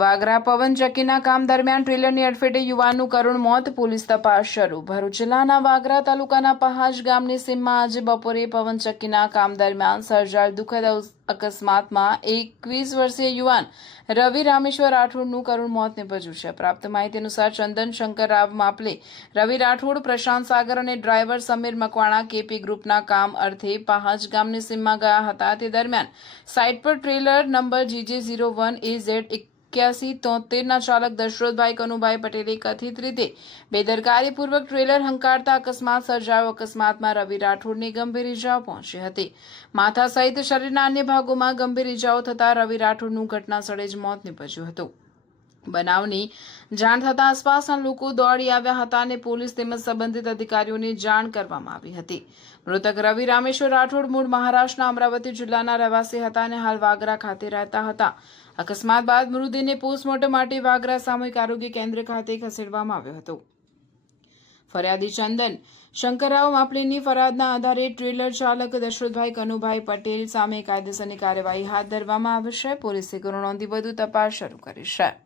વાગરા પવનચક્કીના કામ દરમિયાન ટ્રેલરની અડફેટે યુવાનનું કરુણ મોત, પોલીસ તપાસ શરૂ। ભરૂચ જિલ્લાના વાગરા તાલુકાના પહાજ ગામની સીમમાં આજે બપોરે પવનચક્કીના કામ દરમિયાન સર્જાયેલ દુઃખદ અકસ્માતમાં 21 વર્ષીય યુવાન રવિ રામેશ્વર રાઠોડનું કરુણ મોત નીપજ્યું છે। પ્રાપ્ત માહિતી અનુસાર ચંદન શંકર રાવ માપલે, રવિ રાઠોડ, પ્રશાંત સાગર અને ડ્રાઈવર સમીર મકવાણા કેપી ગ્રુપના કામ અર્થે પહાજ ગામની સીમમાં ગયા હતા। તે દરમિયાન સાઇટ પર ટ્રેલર નંબર GJ01AZ 8173 ચાલક દશરથભાઈ કનુભાઈ પટેલે કથિત રીતે બેદરકારીપૂર્વક ટ્રેલર હંકારતા અકસ્માત સર્જાયો। અકસ્માતમાં રવિ રાઠોડને ગંભીર ઇજાઓ પહોંચી હતી। માથા સહિત શરીરના અન્ય ભાગોમાં ગંભીર ઇજાઓ થતાં રવિ રાઠોડનું ઘટના સ્થળે જ મોત નીપજ્યું હતું। બનાવની જાણ થતાં આસપાસના લોકો દોડી આવ્યા હતા અને પોલીસ તેમજ સંબંધિત અધિકારીઓને જાણ કરવામાં આવી હતી। મૃતક રવિ રામેશ્વર રાઠોડ મૂળ મહારાષ્ટ્રના અમરાવતી જિલ્લાના રહેવાસી હતા અને હાલ વાગરા ખાતે રહેતા હતા। અકસ્માત બાદ મૃતદેહને પોસ્ટમોર્ટમ માટે વાગરા સામૂહિક આરોગ્ય કેન્દ્ર ખાતે ખસેડવામાં આવ્યો હતો। ફરિયાદી ચંદન શંકરરાવ માપલેની ફરિયાદના આધારે ટ્રેલર ચાલક દશરથભાઈ કનુભાઈ પટેલ સામે કાયદેસરની કાર્યવાહી હાથ ધરવામાં આવશે। પોલીસે ગુનો નોંધી વધુ તપાસ શરૂ કરી છે।